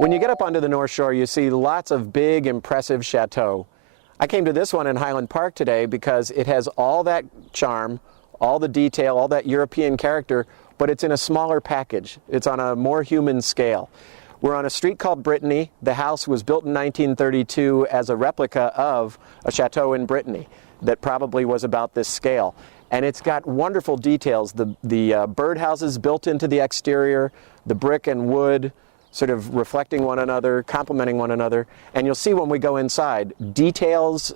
When you get up onto the North Shore, you see lots of big, impressive chateaux. I came to this one in Highland Park today because it has all that charm, all the detail, all that European character, but it's in a smaller package. It's on a more human scale. We're on a street called Brittany. The house was built in 1932 as a replica of a chateau in Brittany that probably was about this scale. And it's got wonderful details. The birdhouses built into the exterior, the brick and wood, sort of reflecting one another, complementing one another. And you'll see when we go inside, details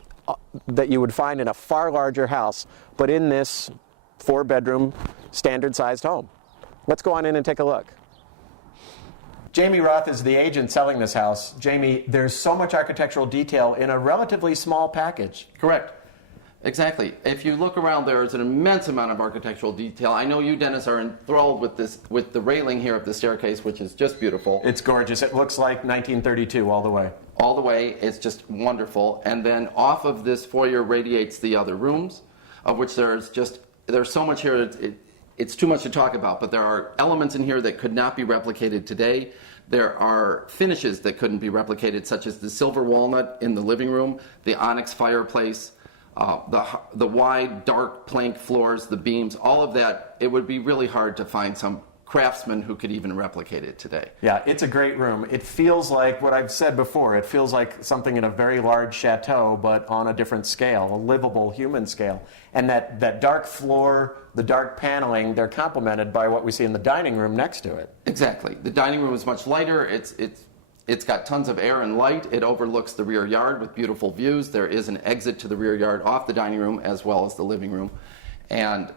that you would find in a far larger house, but in this 4-bedroom, standard-sized home. Let's go on in and take a look. Jamie Roth is the agent selling this house. Jamie, there's so much architectural detail in a relatively small package. Correct. Exactly. If you look around, there is an immense amount of architectural detail. I know you, Dennis, are enthralled with this, with the railing here of the staircase, which is just beautiful. It's gorgeous. It looks like 1932 all the way. All the way. It's just wonderful. And then off of this foyer radiates the other rooms, of which there's so much here. It's too much to talk about, but there are elements in here that could not be replicated today. There are finishes that couldn't be replicated, such as the silver walnut in the living room, the onyx fireplace, the wide, dark plank floors, the beams, all of that. It would be really hard to find some craftsman who could even replicate it today. Yeah, it's a great room. It feels like what I've said before. It feels like something in a very large chateau, but on a different scale, a livable human scale. And that dark floor, the dark paneling, they're complemented by what we see in the dining room next to it. Exactly. The dining room is much lighter. It's got tons of air and light. It overlooks the rear yard with beautiful views. There is an exit to the rear yard off the dining room as well as the living room. And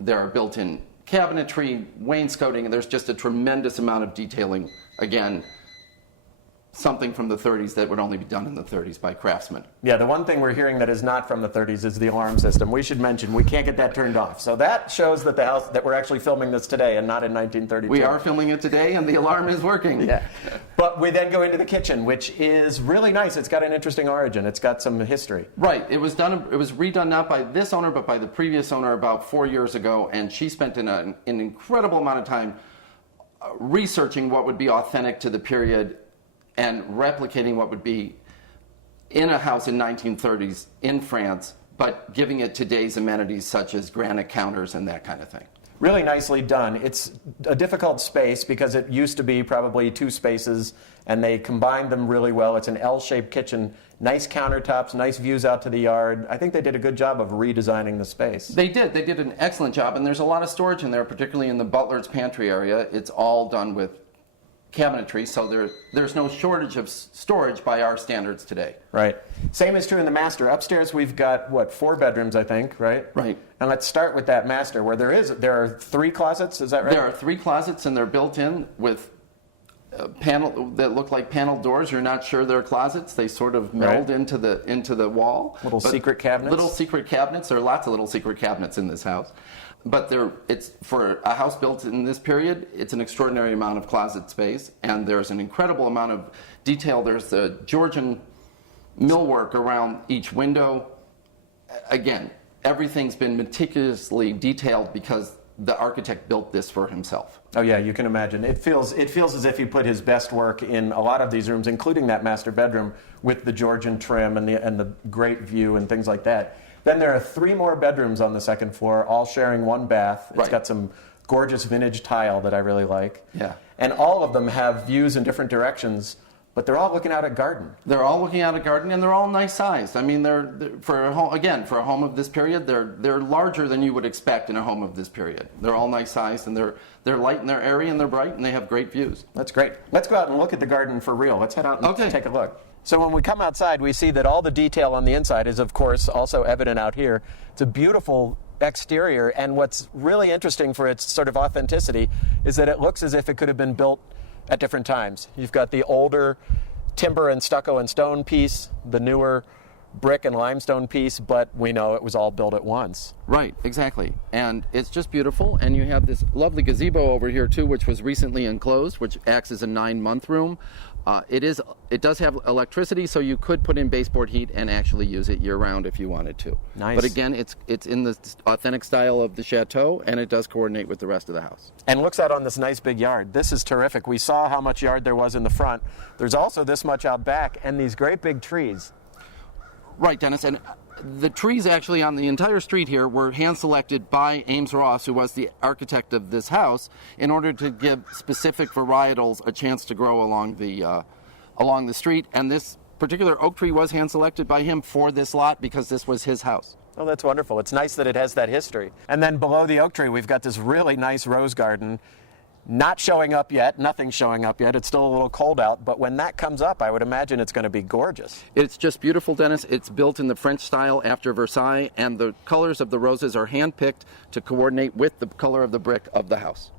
there are built-in cabinetry, wainscoting, and there's just a tremendous amount of detailing. Again, something from the 30s that would only be done in the 30s by craftsmen. Yeah, the one thing we're hearing that is not from the 30s is the alarm system. We should mention we can't get that turned off. So that shows that the house, that we're actually filming this today and not in 1932. We are filming it today and the alarm is working. Yeah. But we then go into the kitchen, which is really nice. It's got an interesting origin. It's got some history. Right. It was redone not by this owner but by the previous owner about 4 years ago, and she spent an incredible amount of time researching what would be authentic to the period and replicating what would be in a house in 1930s in France, but giving it today's amenities such as granite counters and that kind of thing. Really nicely done. It's a difficult space because it used to be probably 2 spaces, and they combined them really well. It's an L-shaped kitchen, nice countertops, nice views out to the yard. I think they did a good job of redesigning the space. They did. They did an excellent job, and there's a lot of storage in there, particularly in the butler's pantry area. It's all done with cabinetry, so there's no shortage of storage by our standards today. Right. Same is true in the master. Upstairs we've got, 4 bedrooms, I think, right? Right. And let's start with that master, where there are 3 closets, is that right? There are 3 closets, and they're built in with panel that look like paneled doors. You're not sure they're closets. They sort of meld into the wall. Little secret cabinets? Little secret cabinets. There are lots of little secret cabinets in this house. But it's for a house built in this period, it's an extraordinary amount of closet space, and there's an incredible amount of detail. There's the Georgian millwork around each window. Again, everything's been meticulously detailed because the architect built this for himself. Oh yeah, you can imagine. It feels as if he put his best work in a lot of these rooms, including that master bedroom with the Georgian trim and the great view and things like that. Then there are 3 more bedrooms on the second floor, all sharing 1 bath. It's got some gorgeous vintage tile that I really like. Yeah. And all of them have views in different directions, but they're all looking out at garden. They're all looking out at garden, and they're all nice sized. I mean, they're for a home of this period, they're larger than you would expect in a home of this period. They're all nice sized, and they're light and they're airy and they're bright and they have great views. That's great. Let's go out and look at the garden for real. Let's head out and take a look. So when we come outside, we see that all the detail on the inside is, of course, also evident out here. It's a beautiful exterior, and what's really interesting for its sort of authenticity is that it looks as if it could have been built at different times. You've got the older timber and stucco and stone piece, the newer brick and limestone piece, but we know it was all built at once. Right, exactly. And it's just beautiful. And you have this lovely gazebo over here too, which was recently enclosed, which acts as a 9-month room. It does have electricity, so you could put in baseboard heat and actually use it year-round if you wanted to. Nice. But again, it's in the authentic style of the Chateau, and it does coordinate with the rest of the house. And looks out on this nice big yard. This is terrific. We saw how much yard there was in the front. There's also this much out back, and these great big trees. Right, Dennis, and the trees actually on the entire street here were hand-selected by Ames Ross, who was the architect of this house, in order to give specific varietals a chance to grow along the street. And this particular oak tree was hand-selected by him for this lot because this was his house. Oh, that's wonderful. It's nice that it has that history. And then below the oak tree, we've got this really nice rose garden. Not showing up yet, nothing's showing up yet. It's still a little cold out, but when that comes up, I would imagine it's going to be gorgeous. It's just beautiful, Dennis. It's built in the French style after Versailles, and the colors of the roses are hand-picked to coordinate with the color of the brick of the house.